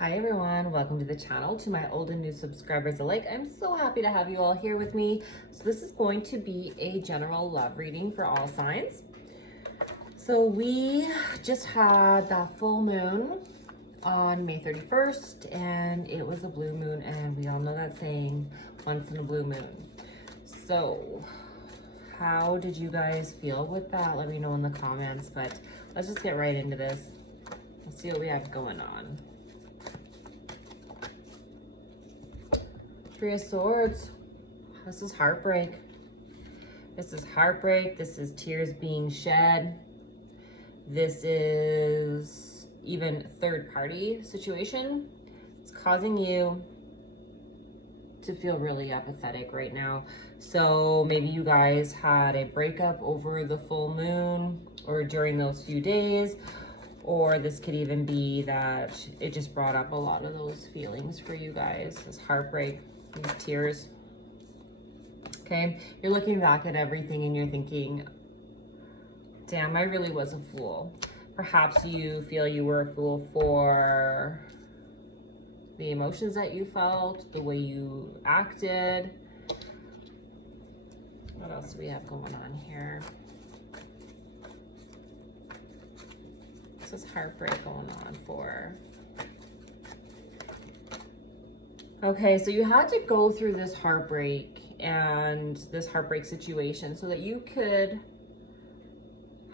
Hi everyone, welcome to the channel. To my old and new subscribers alike, I'm so happy to have you all here with me. So this is going to be a general love reading for all signs. So we just had that full moon on May 31st and it was a blue moon, and we all know that saying, once in a blue moon. So how did you guys feel with that? Let me know in the comments, but let's just get right into this. Let's see what we have going on. Three of Swords. This is heartbreak. This is heartbreak. This is tears being shed. This is even third party situation. It's causing you to feel really apathetic right now. So maybe you guys had a breakup over the full moon or during those few days, or this could even be that it just brought up a lot of those feelings for you guys. This heartbreak, these tears. Okay, you're looking back at everything and you're thinking, damn, I really was a fool. Perhaps you feel you were a fool for the emotions that you felt, the way you acted. What else do we have going on here? This is heartbreak going on for. Okay, so you had to go through this heartbreak and this heartbreak situation so that you could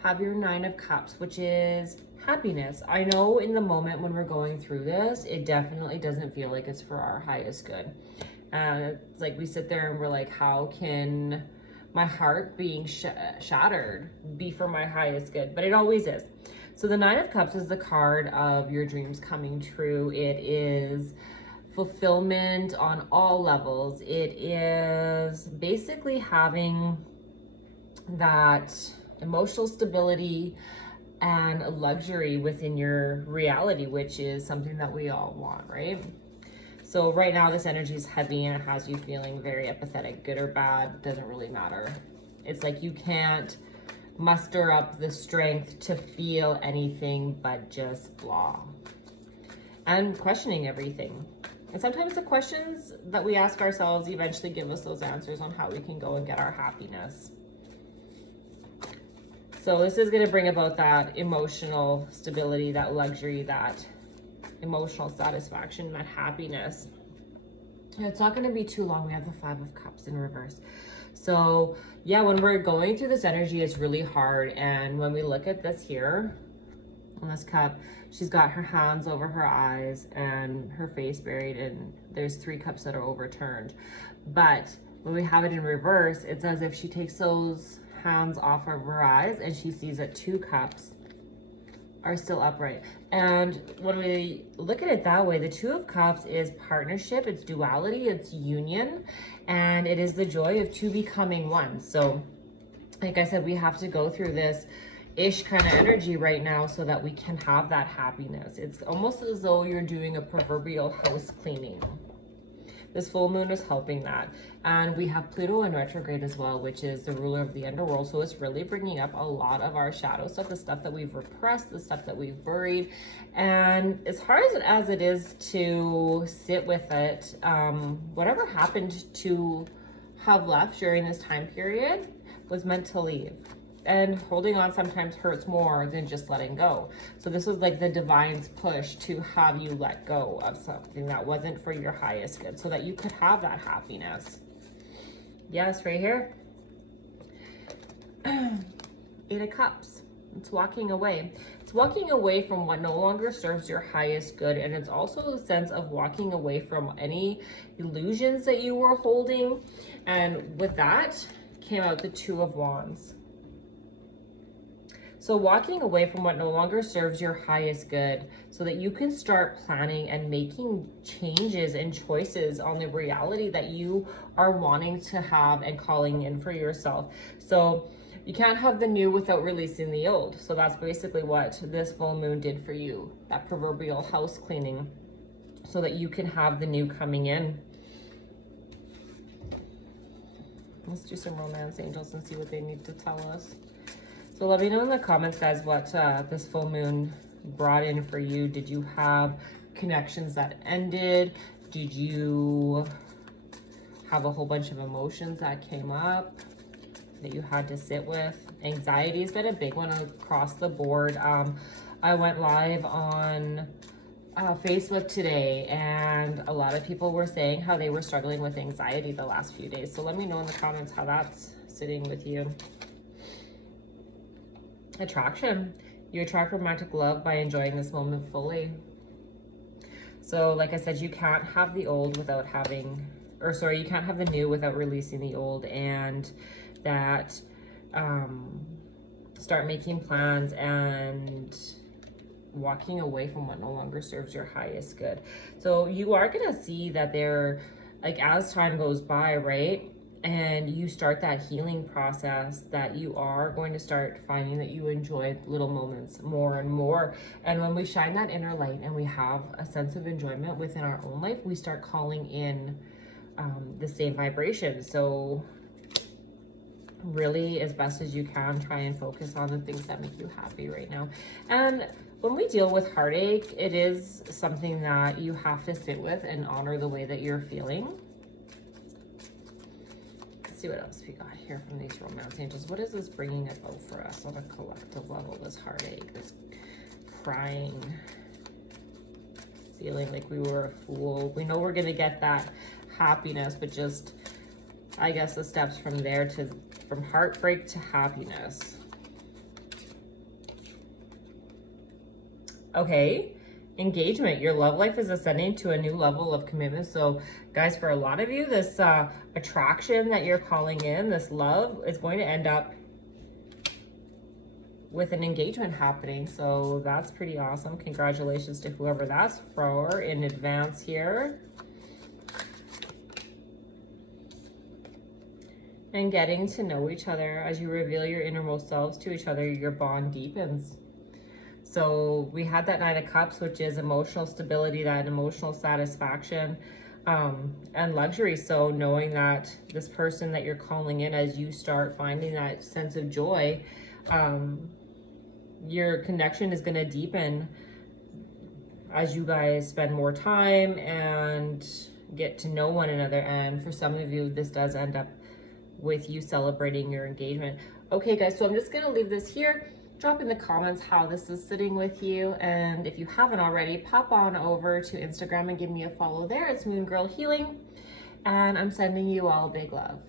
have your Nine of Cups, which is happiness. I know in the moment when we're going through this, it definitely doesn't feel like it's for our highest good. It's like we sit there and we're like, how can my heart being shattered be for my highest good? But it always is. So the Nine of Cups is the card of your dreams coming true. It is fulfillment on all levels. It is basically having that emotional stability and luxury within your reality, which is something that we all want, right? So right now this energy is heavy and it has you feeling very apathetic, good or bad, doesn't really matter. It's like you can't muster up the strength to feel anything but just blah. And questioning everything. And sometimes the questions that we ask ourselves eventually give us those answers on how we can go and get our happiness. So this is going to bring about that emotional stability, that luxury, that emotional satisfaction, that happiness. And it's not going to be too long. We have the Five of Cups in reverse. So yeah, when we're going through this energy, it's really hard. And when we look at this here, on this cup, she's got her hands over her eyes and her face buried, and there's three cups that are overturned. But when we have it in reverse, it's as if she takes those hands off of her eyes and she sees that two cups are still upright. And when we look at it that way, the Two of Cups is partnership, it's duality, it's union, and it is the joy of two becoming one. So like I said, we have to go through this ish kind of energy right now so that we can have that happiness. It's almost as though you're doing a proverbial house cleaning. This full moon is helping that. And we have Pluto in retrograde as well, which is the ruler of the underworld. So it's really bringing up a lot of our shadow stuff, the stuff that we've repressed, the stuff that we've buried. And as hard as it is to sit with it, whatever happened to have left during this time period was meant to leave. And holding on sometimes hurts more than just letting go. So this was like the divine's push to have you let go of something that wasn't for your highest good so that you could have that happiness. Yes, right here. Eight of Cups. It's walking away. It's walking away from what no longer serves your highest good. And it's also the sense of walking away from any illusions that you were holding. And with that came out the Two of Wands. So walking away from what no longer serves your highest good so that you can start planning and making changes and choices on the reality that you are wanting to have and calling in for yourself. So you can't have the new without releasing the old. So that's basically what this full moon did for you, that proverbial house cleaning, so that you can have the new coming in. Let's do some romance angels and see what they need to tell us. So let me know in the comments, guys, what this full moon brought in for you. Did you have connections that ended? Did you have a whole bunch of emotions that came up that you had to sit with? Anxiety has been a big one across the board. I went live on Facebook today, and a lot of people were saying how they were struggling with anxiety the last few days. So let me know in the comments how that's sitting with you. Attraction. You attract romantic love by enjoying this moment fully. So like I said, you can't have the old without having, or sorry, you can't have the new without releasing the old, and that start making plans and walking away from what no longer serves your highest good. So you are gonna see that there, like as time goes by, right, and you start that healing process, that you are going to start finding that you enjoy little moments more and more. And when we shine that inner light and we have a sense of enjoyment within our own life, we start calling in the same vibration. So really, as best as you can, try and focus on the things that make you happy right now. And when we deal with heartache, it is something that you have to sit with and honor the way that you're feeling. Let's see what else we got here from these romance angels. What is this bringing about for us on a collective level? This heartache, this crying, feeling like we were a fool. We know we're going to get that happiness, but just, I guess, the steps from there to, from heartbreak to happiness. Okay, engagement. Your love life is ascending to a new level of commitment. So guys, for a lot of you, this attraction that you're calling in, this love, is going to end up with an engagement happening. So that's pretty awesome. Congratulations to whoever that's for in advance here. And getting to know each other. As you reveal your innermost selves to each other, your bond deepens. So we had that Nine of Cups, which is emotional stability, that emotional satisfaction, and luxury. So knowing that this person that you're calling in, as you start finding that sense of joy, your connection is going to deepen as you guys spend more time and get to know one another. And for some of you, this does end up with you celebrating your engagement. Okay guys, so I'm just going to leave this here. Drop in the comments how this is sitting with you, and if you haven't already, pop on over to Instagram and give me a follow there. It's Moon Girl Healing, and I'm sending you all big love.